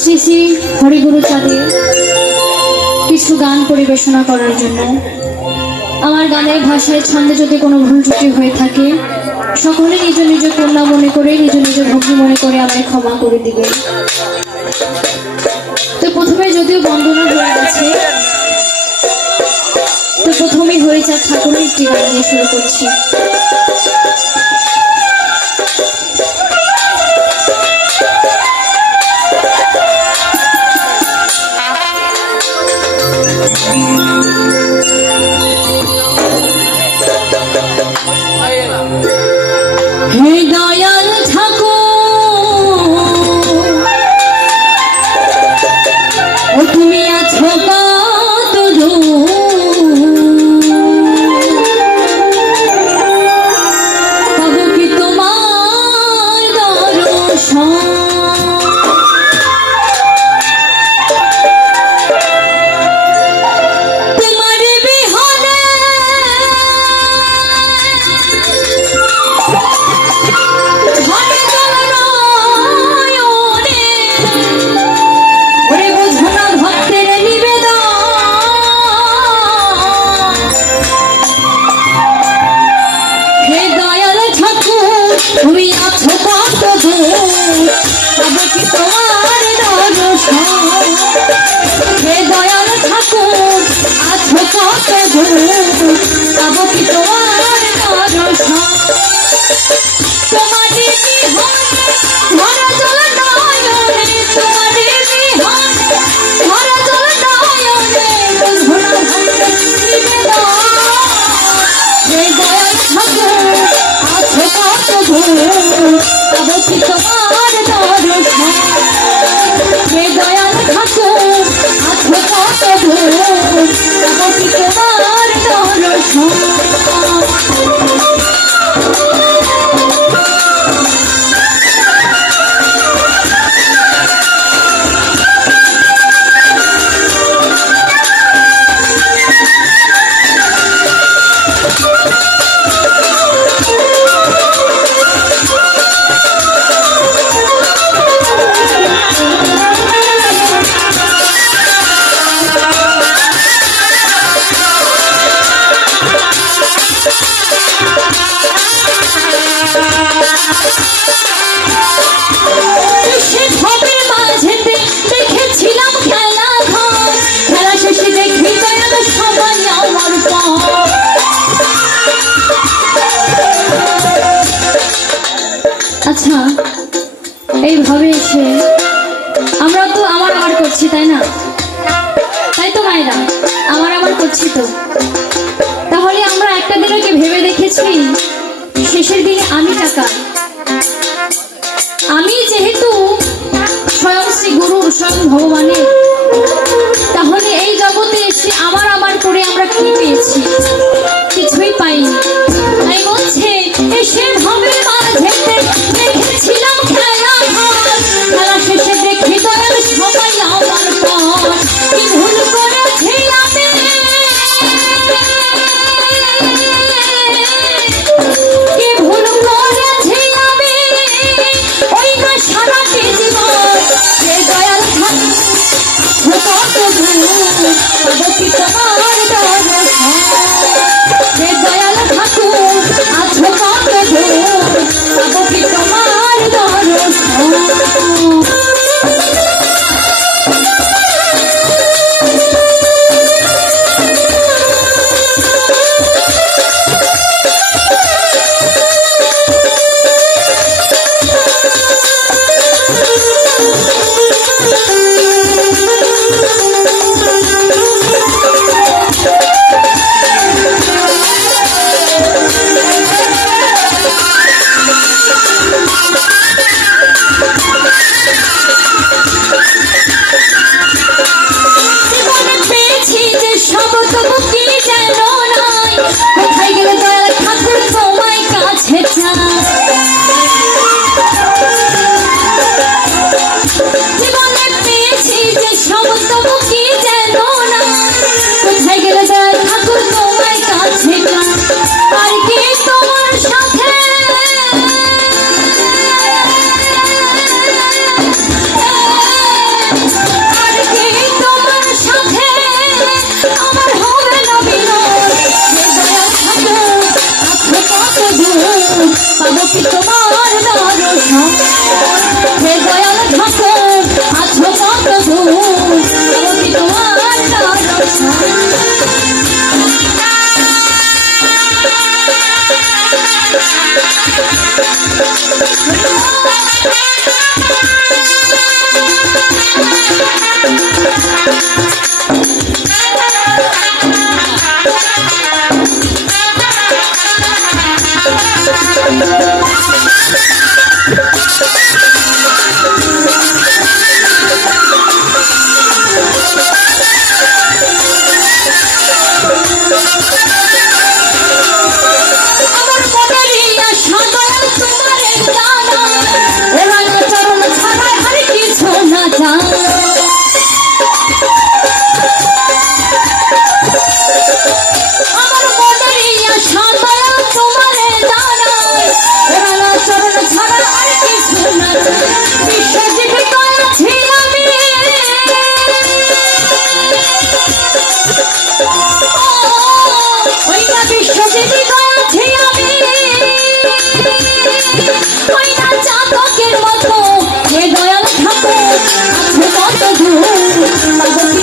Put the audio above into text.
শ্রী শ্রী হরিগুরু চাঁদের কিছু গান পরিবেশনা করার জন্য। আমার গানের ভাষায় ছন্দে যদি কোনো ভুল ত্রুটি হয়ে থাকে, সকলে নিজ নিজ কন্যা মনে করে, নিজ নিজ ভক্তি মনে করে আমায় ক্ষমা করে দিবে। তো প্রথমে যদিও বন্দনা হয়ে গেছে, তো প্রথমেই হয়ে যাক ঠাকুরের একটি গান দিয়ে শুরু করছি। হে দয়াল ঠাকুর, ও তুমি আছো কত দূর, পাবো কি তোমার দর্শন? তুমি আছো কত দূর, পাবো কি তোমার দর্শন? হে দয়াল ঠাকুর, আছো কত দূর, পাবো কি তোমার দর্শন? তোমারই বিহার ধরা জল নয়নে, তোমারই বিহার ধরা জল নয়নে, বুঝবো না ভাঙবে নিবেদন। হে দয়াল ঠাকুর, আছো কত দূর, পাবো কি তোমার দর্শন? হে দয়াল ঠাকুর, আছো কত দূর, পাবো কি তোমার দর্শন? দেখেছিলাম খেলা ঘর, খেলা শেষে দেখি দয়াল সবাই আমার পর। আচ্ছা, এইভাবে এসে আমরা তো আমার আমার করছি, তাই না? তাই তো মায়েরা, আমার আমার করছি তো। তাহলে আমরা একটা দিনও কি ভেবে দেখেছি শেষের দিনে আমি টাকা, আমি যেহেতু স্বয়ং শ্রী গুরুর, স্বয়ং ভগবানের, তাহলে এই জগতে এসে আমার আমার করে আমরা কি পেয়েছি? কিছুই পাইনি। তাই বলছে এসে ভবের মাঝেতে দেখেছিলাম খেলা ঘর, খেলা শেষে দেখি দয়াল সবাই আমার পর। কি ভুল করেছি আমি, কি ভুল করেছি আমি, ওই না সারাটি জীবন। হে দয়াল ঠাকুর, কত দূর, পাবো কি তোমার দর্শন? হে দয়াল ঠাকুর, আছো কত দূর, পাবো কি তোমার দর্শন? মতো হে দয়াল ঠাকুর আছে কত দূর